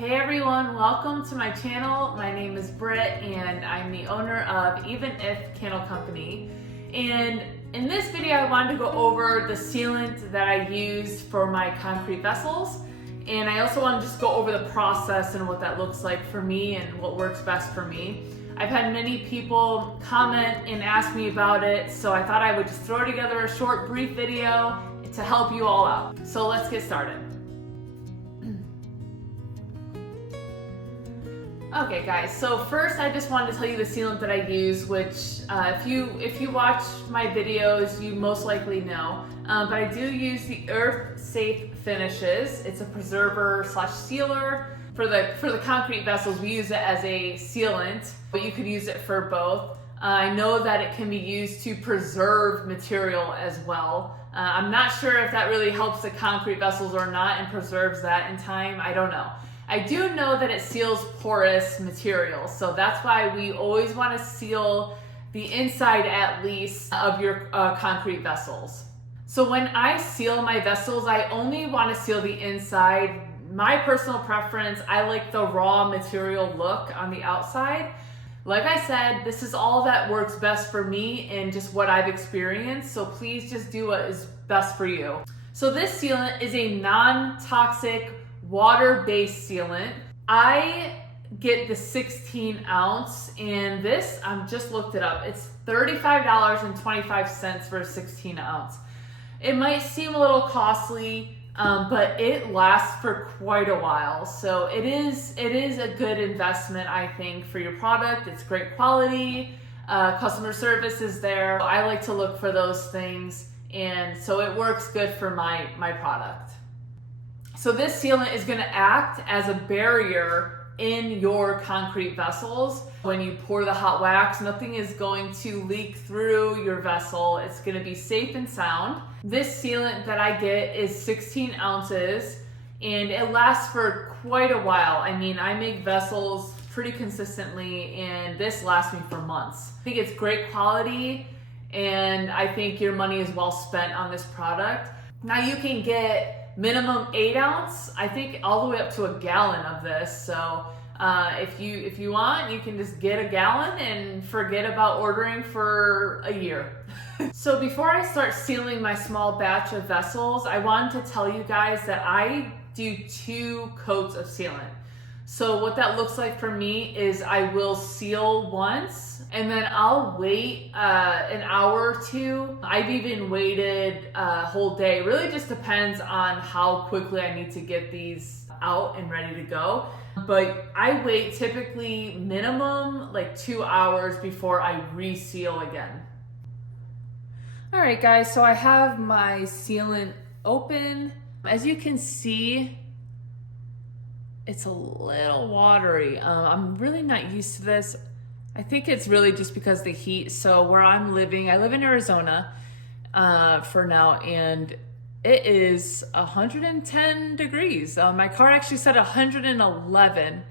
Hey everyone, welcome to my channel. My name is Britt and I'm the owner of Even If Candle Company. And in this video I wanted to go over the sealant that I used for my concrete vessels. And I also want to just go over the process and what that looks like for me and what works best for me. I've had many people comment and ask me about it, so I thought I would just throw together a short, brief video to help you all out. So let's get started. Okay guys, so first I just wanted to tell you the sealant that I use, which if you watch my videos, you most likely know. But I do use the Earth Safe Finishes. It's a preserver slash sealer. For the concrete vessels, we use it as a sealant, but you could use it for both. I know that it can be used to preserve material as well. I'm not sure if that really helps the concrete vessels or not and preserves that in time. I don't know. I do know that it seals porous material, so that's why we always want to seal the inside at least of your concrete vessels. So when I seal my vessels, I only want to seal the inside. My personal preference, I like the raw material look on the outside. Like I said, this is all that works best for me and just what I've experienced, so please just do what is best for you. So this sealant is a non-toxic water-based sealant. I get the 16 ounce, and this, I just looked it up, it's $35.25 for a 16 ounce. It might seem a little costly, but it lasts for quite a while. So it is a good investment, I think, for your product. It's great quality, customer service is there. I like to look for those things, and so it works good for my product. So this sealant is going to act as a barrier in your concrete vessels. When you pour the hot wax, nothing is going to leak through your vessel. It's going to be safe and sound. This sealant that I get is 16 ounces and it lasts for quite a while. I mean, I make vessels pretty consistently and this lasts me for months. I think it's great quality and I think your money is well spent on this product. Now you can get minimum 8 ounce, I think all the way up to a gallon of this. So if you want, you can just get a gallon and forget about ordering for a year. So before I start sealing my small batch of vessels, I wanted to tell you guys that I do 2 coats of sealant. So what that looks like for me is I will seal once and then I'll wait an hour or two. I've even waited a whole day. Really just depends on how quickly I need to get these out and ready to go. But I wait typically minimum like 2 hours before I reseal again. All right guys, so I have my sealant open. As you can see, it's a little watery. I'm really not used to this. I think it's really just because of the heat. So where I'm living, I live in Arizona for now, and it is 110 degrees. My car actually said 111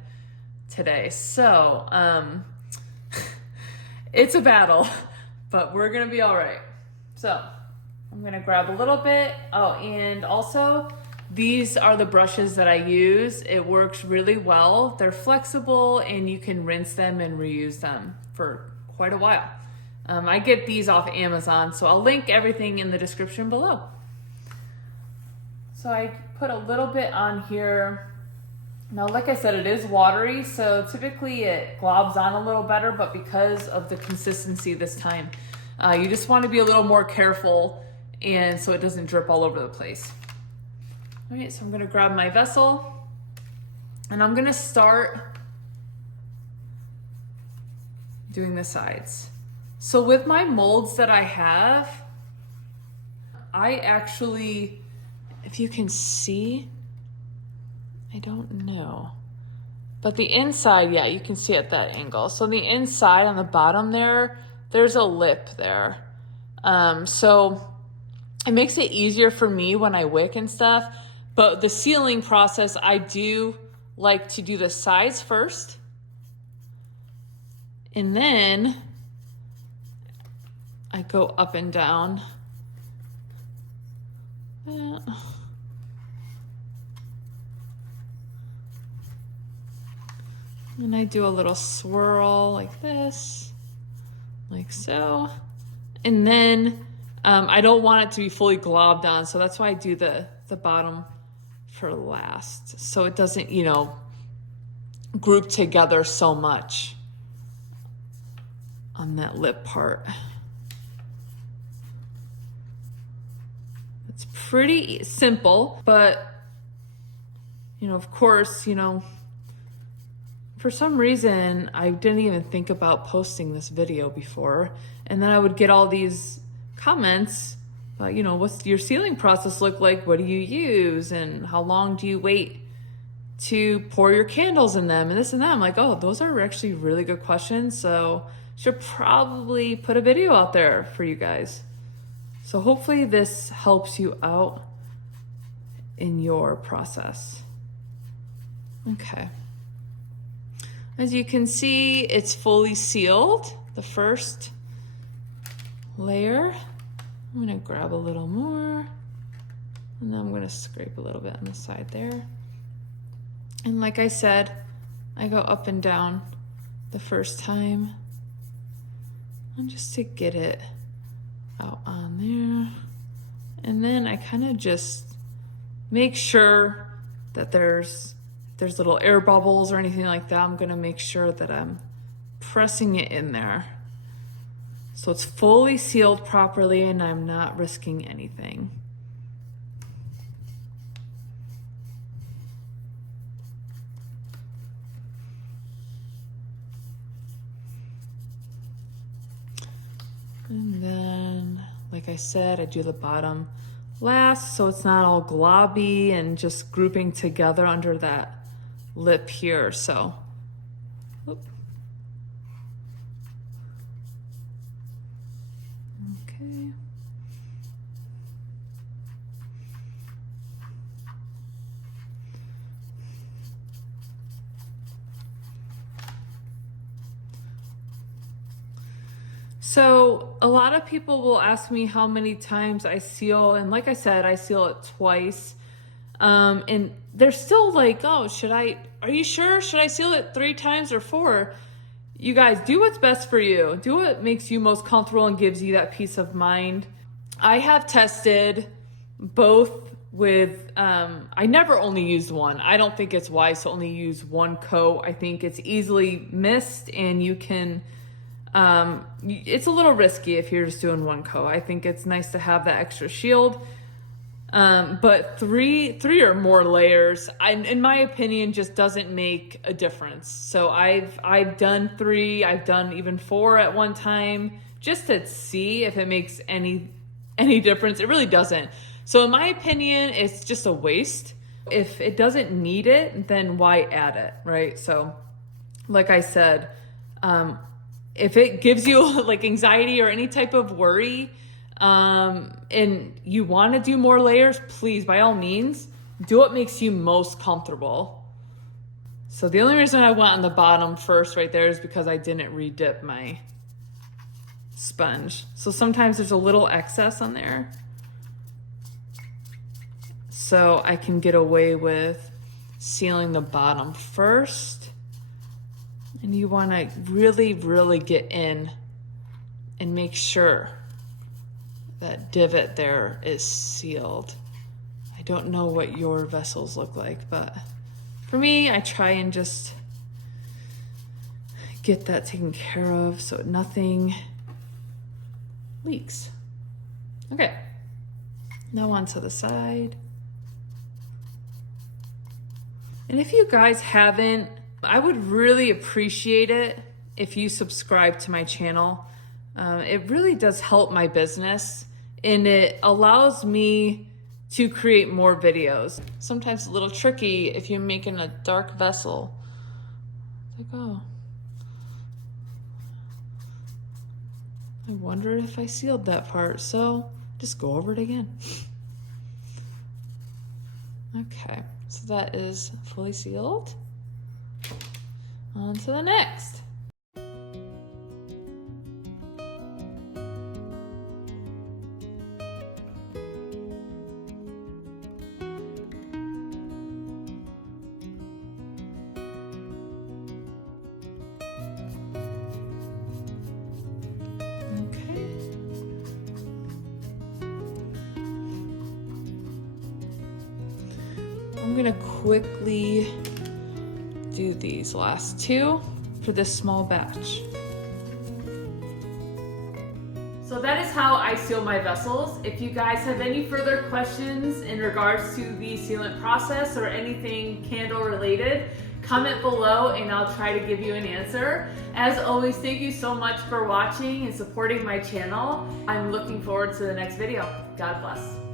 today. So it's a battle, but we're gonna be all right. So I'm gonna grab a little bit. Oh, and also, these are the brushes that I use. It works really well. They're flexible and you can rinse them and reuse them for quite a while. I get these off Amazon, so I'll link everything in the description below. So I put a little bit on here. Now, like I said, it is watery, so typically it globs on a little better, but because of the consistency this time, you just want to be a little more careful and so it doesn't drip all over the place. All right, so I'm gonna grab my vessel and I'm gonna start doing the sides. So with my molds that I have, I actually, if you can see, I don't know, but the inside, yeah, you can see at that angle. So the inside on the bottom there's a lip there. So it makes it easier for me when I wick and stuff. But the sealing process, I do like to do the sides first. And then I go up and down. And I do a little swirl like this, like so. And then I don't want it to be fully globbed on, so that's why I do the bottom for last. So it doesn't, you know, group together so much on that lip part. It's pretty simple, but, you know, of course, you know, for some reason, I didn't even think about posting this video before. And then I would get all these comments about, you know, what's your sealing process look like? What do you use? And how long do you wait to pour your candles in them? And this and that. I'm like, oh, those are actually really good questions. So should probably put a video out there for you guys. So hopefully this helps you out in your process. Okay. As you can see, it's fully sealed, the first layer. I'm gonna grab a little more, and then I'm gonna scrape a little bit on the side there. And like I said, I go up and down the first time, and just to get it out on there. And then I kind of just make sure that there's little air bubbles or anything like that. I'm gonna make sure that I'm pressing it in there. So it's fully sealed properly and I'm not risking anything. And then, like I said, I do the bottom last so it's not all globby and just grouping together under that lip here. So whoop. Okay. So a lot of people will ask me how many times I seal, and like I said, I seal it twice. And they're still like, oh, are you sure? Should I seal it 3 times or 4? You guys, do what's best for you. Do what makes you most comfortable and gives you that peace of mind. I have tested both with, I never only used one. I don't think it's wise to only use one coat. I think it's easily missed and you can, it's a little risky if you're just doing one coat. I think it's nice to have that extra shield. But three or more layers, in my opinion, just doesn't make a difference. So I've done 3, I've done even 4 at one time, just to see if it makes any difference. It really doesn't. So in my opinion, it's just a waste. If it doesn't need it, then why add it, right? So like I said, if it gives you like anxiety or any type of worry, and you want to do more layers, please, by all means, do what makes you most comfortable. So the only reason I went on the bottom first right there is because I didn't redip my sponge. So sometimes there's a little excess on there. So I can get away with sealing the bottom first. And you want to really, really get in and make sure that divot there is sealed. I don't know what your vessels look like, but for me, I try and just get that taken care of so nothing leaks. Okay, now onto the side. And if you guys haven't, I would really appreciate it if you subscribe to my channel. It really does help my business and it allows me to create more videos. Sometimes a little tricky if you're making a dark vessel. It's like, oh, I wonder if I sealed that part. So just go over it again. Okay, so that is fully sealed. On to the next. I'm gonna quickly do these last two for this small batch. So that is how I seal my vessels. If you guys have any further questions in regards to the sealant process or anything candle related, comment below and I'll try to give you an answer. As always, thank you so much for watching and supporting my channel. I'm looking forward to the next video. God bless.